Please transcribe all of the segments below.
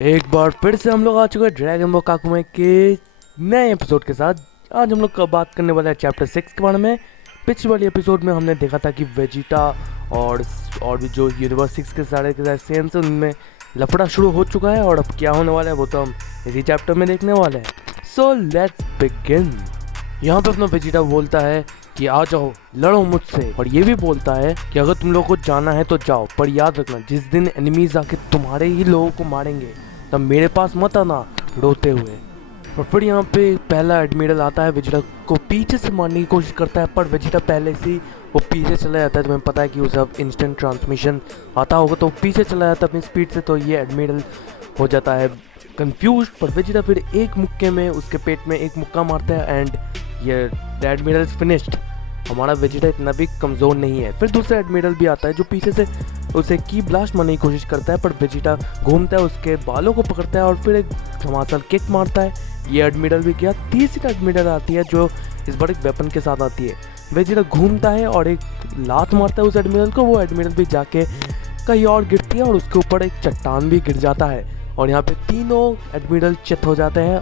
एक बार फिर से हम लोग आ चुके हैं ड्रैगन बॉल काकुमे के नए एपिसोड के साथ। आज हम लोग का बात करने वाला है चैप्टर 6 के बारे में। पिछले वाली एपिसोड में हमने देखा था कि वेजिटा और भी जो यूनिवर्स 6 के सारे सेंस हैं उनमें लफड़ा शुरू हो चुका है, और अब क्या होने वाला है वो तो हम इसी चैप्टर में देखने वाले हैं। So let's begin. यहाँ पे अपना वेजिटा बोलता है कि आ जाओ लड़ो मुझसे, और ये भी बोलता है कि अगर तुम लोगों को जाना है तो जाओ, पर याद रखना जिस दिन एनिमीज आके तुम्हारे ही लोगों को मारेंगे तब मेरे पास मत आना रोते हुए। और फिर यहाँ पे पहला एडमिरल आता है, वेजिटा को पीछे से मारने की कोशिश करता है, पर वेजिटा पहले से वो पीछे चला जाता है। तुम्हें पता है कि उसे अब इंस्टेंट ट्रांसमिशन आता होगा तो पीछे चला जाता है अपनी स्पीड से, तो ये एडमिरल हो जाता है कंफ्यूज। पर वेजिटा फिर एक मुक्के में उसके पेट में एक मुक्का मारता है एंड ये एडमिरल फिनिश्ड। हमारा वेजिटा इतना भी कमज़ोर नहीं है। फिर दूसरा एडमिरल भी आता है जो पीछे से उसे की ब्लास्ट मारने की कोशिश करता है, पर वेजिटा घूमता है, उसके बालों को पकड़ता है और फिर एक धमासल किक मारता है। ये एडमिरल भी किया। तीसरी एडमिरल आती है जो इस बार एक वेपन के साथ आती है। वेजिटा घूमता है और एक लात मारता है उस एडमिरल को। वो एडमिरल भी जाके कहीं और गिरती है और उसके ऊपर एक चट्टान भी गिर जाता है, और यहाँ पे तीनों एडमिरल चित हो जाते हैं,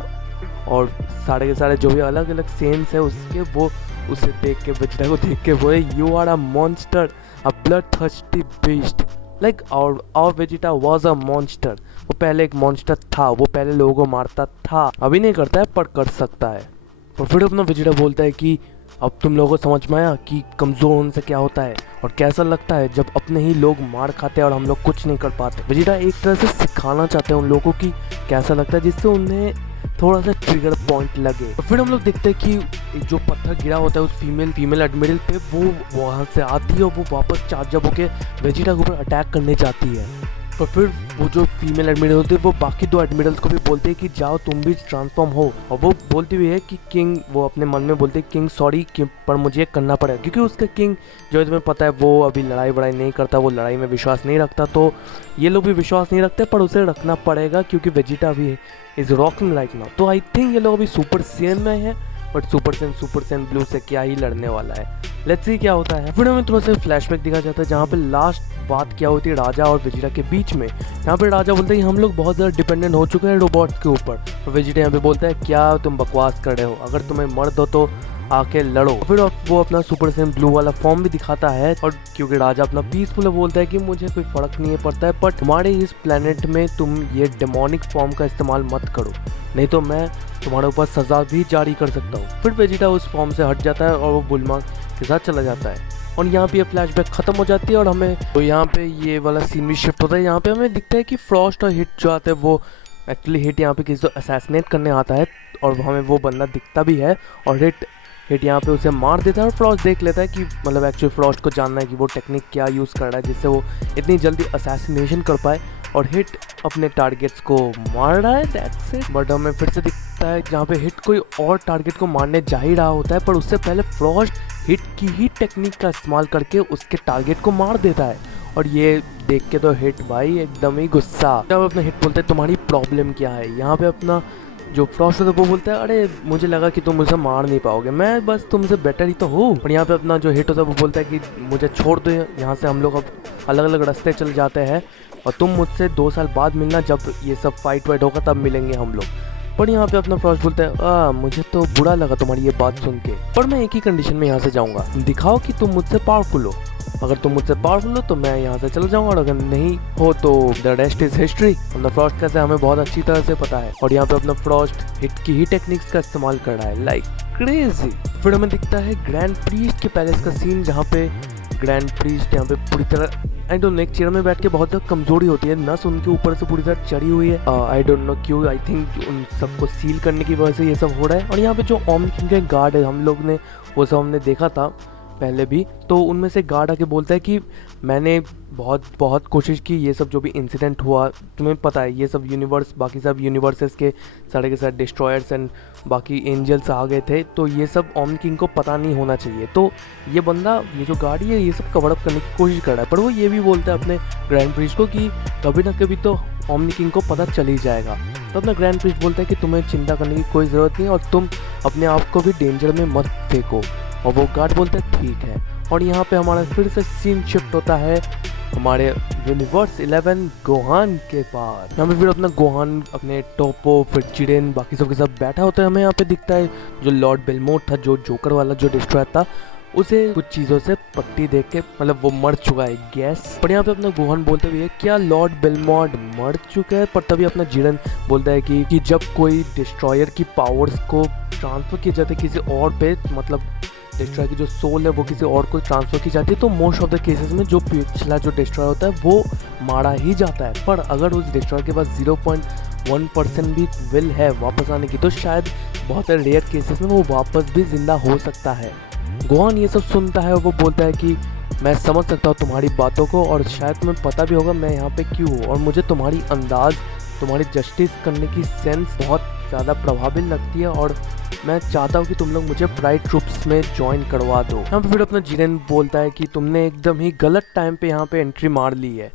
और सारे के सारे जो भी अलग अलग सेंस है उसके वो उसे देख के वेजिटा को देख के बोले you are a monster, a blood thirsty beast like और वेजिटा वाज अ मॉन्स्टर। वो पहले एक मॉन्स्टर था, वो पहले लोगों को मारता था, अभी नहीं करता है पर कर सकता है। और फिर अपना वेजिटा बोलता है कि अब तुम लोगों को समझ में आया कि कमज़ोर होने से क्या होता है और कैसा लगता है जब अपने ही लोग मार खाते हैं और हम लोग कुछ नहीं कर पाते। वेजिटा एक तरह से सिखाना चाहते हैं उन लोगों को कि कैसा लगता है, जिससे उन्हें थोड़ा सा ट्रिगर पॉइंट लगे। और फिर हम लोग देखते हैं कि एक जो पत्थर गिरा होता है उस फीमेल एडमिरल पे, वो वहाँ से आती है और वो वापस चार्ज अप होकर वेजिटा के ऊपर अटैक करने जाती है। और फिर वो जो फीमेल एडमिरल होती है वो बाकी दो एडमिरल्स को भी बोलते हैं कि जाओ तुम भी ट्रांसफॉर्म हो, और वो बोलती हुई है कि किंग, वो अपने मन में बोलते हैं किंग सॉरी पर मुझे करना पड़ेगा, क्योंकि उसका किंग जो तुम्हें पता है वो अभी लड़ाई वड़ाई नहीं करता, वो लड़ाई में विश्वास नहीं रखता, तो ये लोग भी विश्वास नहीं रखते, पर उसे रखना पड़ेगा क्योंकि वेजिटा भी इज रॉकिंग राइट नाउ। तो आई थिंक ये लोग अभी सुपर सेन में है, बट सुपर सेन ब्लू से क्या ही लड़ने वाला है। लेट्स सी क्या होता है। फिर हमें थोड़ा सा फ्लैशबैक दिखा जाता है जहाँ पे लास्ट बात क्या होती है राजा और वेजिटा के बीच में। यहाँ पे राजा बोलते हैं कि हम लोग बहुत ज़्यादा डिपेंडेंट हो चुके हैं रोबोट्स के ऊपर, और वेजिटा यहाँ पे बोलता है क्या तुम बकवास कर रहे हो, अगर तुम्हें मर्द हो तो आके लड़ो। फिर वो अपना सुपर सेन ब्लू वाला फॉर्म भी दिखाता है, और क्योंकि राजा अपना पीसफुल बोलता है कि मुझे कोई फर्क नहीं पड़ता है, पर तुम्हारे इस प्लेनेट में तुम ये डेमोनिक फॉर्म का इस्तेमाल मत करो, नहीं तो मैं तुम्हारे ऊपर सजा भी जारी कर सकता हूँ। फिर वेजिटा उस फॉर्म से हट जाता है और वो बुलमा के साथ चला जाता है, और यहाँ पे ये फ्लैशबैक खत्म हो जाती है। और हमें तो यहाँ पे ये वाला सीन भी शिफ्ट होता है। यहाँ पे हमें दिखता है कि फ्रॉस्ट और हिट जो आते हैं वो एक्चुअली हिट यहाँ पे किसी को असैसिनेट करने आता है, और हमें वो बंदा दिखता भी है, और हिट यहाँ पे उसे मार देता है। और फ्रॉस्ट देख लेता है कि मतलब एक्चुअली फ्रॉस्ट को जानना है कि वो टेक्निक क्या यूज़ कर रहा है जिससे वो इतनी जल्दी असैसिनेशन कर पाए, और हिट अपने टारगेट्स को मार रहा है, दैट्स इट। बट हमें फिर से दिखता है जहाँ पे हिट कोई और टारगेट को मारने जा ही रहा होता है, पर उससे पहले फ्रॉस्ट हिट की ही टेक्निक का इस्तेमाल करके उसके टारगेट को मार देता है। और ये देख के तो हिट भाई एकदम ही गुस्सा। जब अपना हिट बोलते हैं तुम्हारी प्रॉब्लम क्या है, यहाँ पे अपना जो फ्रॉस्ट होता है वो बोलता है अरे मुझे लगा कि तुम मुझे मार नहीं पाओगे, मैं बस तुमसे बेटर ही तो हूँ। और यहाँ पे अपना जो हिट होता है वो बोलता है कि मुझे छोड़ दो, यहाँ से हम लोग अब अलग अलग रास्ते चल जाते हैं, और तुम मुझसे 2 साल बाद मिलना, जब ये सब फाइट वाइट होगा तब मिलेंगे हम लोग। पर यहाँ पे अपना फ्रॉस्ट बोलता है मुझे तो बुरा लगा तुम्हारी ये बात सुन के, पर मैं एक ही कंडीशन में यहाँ से जाऊँगा, दिखाओ कि तुम मुझसे पावरफुल हो। अगर तुम मुझसे पावरफुल हो तो मैं यहाँ से चला जाऊँगा, और अगर नहीं हो तो द रेस्ट इज हिस्ट्री। अपना फ्रॉस्ट कैसे हमें बहुत अच्छी तरह से पता है, और यहाँ पे अपना फ्रॉस्ट हिट की ही टेक्निक्स का इस्तेमाल कर रहा है लाइक क्रेजी। फिर हमें दिखता है ग्रैंड प्रीस्ट के पैलेस का सीन, जहाँ पे ग्रैंड प्रीस्ट यहाँ पे पूरी तरह आई डोंट नो एक चेयर में बैठ के बहुत ज़्यादा कमजोरी होती है, नस उनके ऊपर से पूरी तरह चढ़ी हुई है। आई डोंट नो क्यों, आई थिंक उन सबको सील करने की वजह से ये सब हो रहा है। और यहाँ पे जो ओम किंग के गार्ड है हम लोग ने वो सब हमने देखा था पहले भी, तो उनमें से गार्ड आके बोलता है कि मैंने बहुत कोशिश की, ये सब जो भी इंसिडेंट हुआ तुम्हें पता है, ये सब यूनिवर्स बाकी सब यूनिवर्सेस के साथ डिस्ट्रॉयर्स एंड बाकी एंजल्स आ गए थे, तो ये सब ओम किंग को पता नहीं होना चाहिए। तो ये बंदा ये जो गाड़ी है ये सब कवर अप करने की कोशिश कर रहा है, पर वो ये भी बोलता है अपने ग्रैंड प्रीस्ट को कि कभी ना कभी तो ओम किंग को पता चल ही जाएगा। तो अपना ग्रैंड प्रीस्ट बोलता है कि तुम्हें चिंता करने की कोई ज़रूरत नहीं, और तुम अपने आप को भी डेंजर में मत फेंको। और वो गार्ड बोलता है ठीक है। और यहाँ पे हमारा फिर से सीन शिफ्ट होता है हमारे यूनिवर्स 11 गोहान के पास। यहाँ पे फिर अपना गोहान अपने टोपो फिर जिडेन बाकी सबके साथ बैठा होता है। हमें यहाँ पे दिखता है जो लॉर्ड बेलमोट था, जो जोकर वाला जो डिस्ट्रॉयर था, उसे कुछ चीज़ों से पट्टी देख के मतलब वो मर चुका है गैस। पर यहाँ पे अपना गोहान बोलते हुए क्या लॉर्ड बेलमोट मर चुका है? पर तभी अपना जिडेन बोलता है कि जब कोई डिस्ट्रॉयर की पावर्स को ट्रांसफर किए जाते किसी और पे, मतलब डिस्ट्रॉयर की जो सोल है वो किसी और को ट्रांसफर की जाती है, तो मोस्ट ऑफ द केसेस में जो पिछला जो डिस्ट्रॉयर होता है वो मारा ही जाता है। पर अगर उस डिस्ट्रॉयर के पास 0.1% भी विल है वापस आने की, तो शायद बहुत रेयर केसेस में वो वापस भी जिंदा हो सकता है। गोहान ये सब सुनता है और वो बोलता है कि मैं समझ सकता हूँ तुम्हारी बातों को, और शायद तुम्हें पता भी होगा मैं यहाँ पे क्यों हूँ, और मुझे तुम्हारी अंदाज़, तुम्हारी जस्टिस करने की सेंस बहुत ज़्यादा प्रभावित लगती है, और मैं चाहता हूँ कि तुम लोग मुझे प्राइड ट्रूप्स में ज्वाइन करवा दो। यहाँ पे फिर अपना जिडेन बोलता है कि तुमने एकदम ही गलत टाइम पे यहाँ पे एंट्री मार ली है,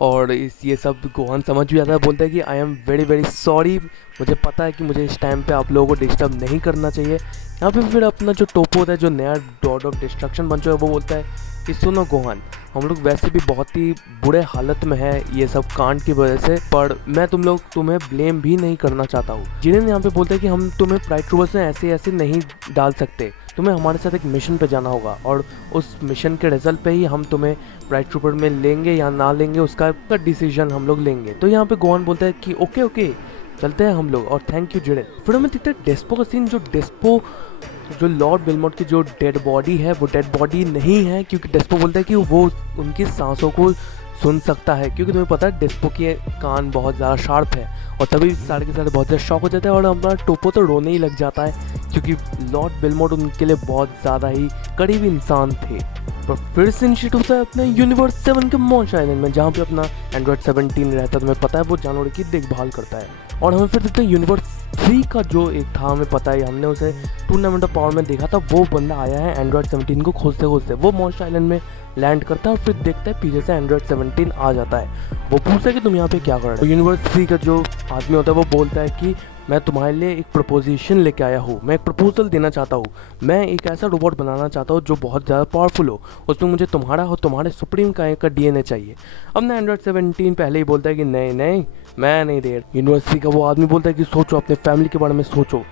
और ये सब गोहान समझ भी आता है। बोलता है कि I am very very sorry, मुझे पता है कि मुझे इस टाइम पे आप लोगों को डिस्टर्ब नहीं करना चाहिए। यहाँ पे फिर अपना जो टोपो होता है, जो नया गॉड ऑफ डिस्ट्रक्शन बन चुका है, वो बोलता है कि सुनो गोहान, हम लोग वैसे भी बहुत ही बुरे हालत में है ये सब कांड की वजह से, पर मैं तुम्हें ब्लेम भी नहीं करना चाहता हूँ। जिन्हें यहाँ पे बोलते हैं कि हम तुम्हें प्राइड ट्रूपर्स में ऐसे नहीं डाल सकते, तुम्हें हमारे साथ एक मिशन पे जाना होगा, और उस मिशन के रिजल्ट पे ही हम तुम्हें प्राइड ट्रूपर में लेंगे या ना लेंगे उसका डिसीजन हम लोग लेंगे। तो यहाँ पे गोहान बोलता है कि ओके चलते हैं हम लोग, और थैंक यू जिडेन। फिर हमें दिखता है डेस्पो का सीन। जो लॉर्ड बेलमोट की जो डेड बॉडी है वो डेड बॉडी नहीं है, क्योंकि डेस्पो बोलता है कि वो उनकी सांसों को सुन सकता है, क्योंकि तुम्हें पता है डेस्पो के कान बहुत ज़्यादा शार्प है। और तभी सारे के सारे बहुत ज़्यादा शॉक हो जाते हैं, और हमारा टोपो तो रोने ही लग जाता है, क्योंकि लॉर्ड बेलमोट उनके लिए बहुत ज़्यादा ही करीबी इंसान थे। पर फिर से इनिशिएट होता है अपने यूनिवर्स 7 के मॉन्श आइलैंड में, जहाँ पे अपना एंड्रॉयड 17 रहता है। तुम्हें पता है वो जानवरों की देखभाल करता है। और हमें फिर देखते हैं यूनिवर्स 3 का जो एक था, हमें पता है हमने उसे टूर्नामेंट ऑफ पावर में देखा था, वो बंदा आया है एंड्रॉयड 17 को खोजते वो मॉन्श आइलैंड में लैंड करता है, और फिर देखता है पीछे से एंड्रॉयड 17 आ जाता है। वो पूछता है कि तुम यहाँ पे क्या कर रहे हो। यूनिवर्स 3 का जो आदमी होता है वो बोलता है कि मैं तुम्हारे लिए एक प्रपोजिशन लेके आया हूँ, मैं एक प्रपोजल देना चाहता हूँ, मैं एक ऐसा रोबोट बनाना चाहता हूँ जो बहुत ज़्यादा पावरफुल हो, उसमें मुझे तुम्हारा और तुम्हारे सुप्रीम का DNA चाहिए। अब ना एंड्रॉयड 17 पहले ही बोलता है कि नहीं मैं नहीं दे। यूनिवर्सिटी का वो आदमी बोलता है कि सोचो, अपने फैमिली के बारे में सोचो,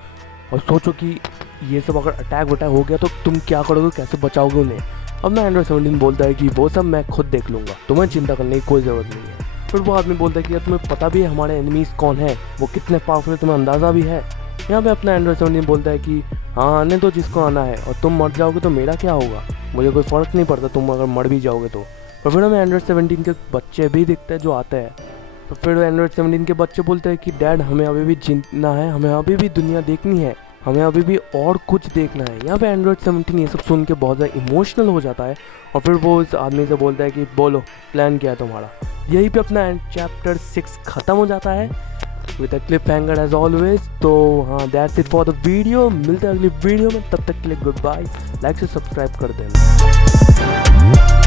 और सोचो कि ये सब अगर अटैक वटैक हो गया तो तुम क्या करोगे, कैसे बचाओगे उन्हें। अब ना एंड्रॉयड 17 बोलता है कि वो सब मैं खुद देख लूँगा, तुम्हें चिंता करने की कोई ज़रूरत नहीं है। फिर वो आदमी बोलता है कि यार तुम्हें पता भी है हमारे एनिमीज़ कौन है, वो कितने पावरफुल है, तुम्हें अंदाज़ा भी है। यहाँ पे अपना एंड्रॉयड 17 बोलता है कि हाँ आने तो जिसको आना है, और तुम मर जाओगे तो मेरा क्या होगा, मुझे कोई फ़र्क नहीं पड़ता तुम अगर मर भी जाओगे तो। और फिर हमें एंड्रॉयड 17 के बच्चे भी दिखते हैं जो आते हैं। तो फिर एंड्रॉयड 17 के बच्चे बोलते हैं कि डैड हमें अभी भी जीना है, हमें अभी भी दुनिया देखनी है, हमें अभी भी और कुछ देखना है। यहाँ पे एंड्रॉयड 17 ये सब सुन के बहुत ज़्यादा इमोशनल हो जाता है, और फिर वो उस आदमी से बोलता है कि बोलो प्लान क्या है तुम्हारा। यहीं पे अपना चैप्टर 6 ख़त्म हो जाता है with a cliffhanger as always. तो हाँ, that's it for the video. मिलते हैं अगली वीडियो में, तब तक के लिए गुड बाय। लाइक से सब्सक्राइब कर देना।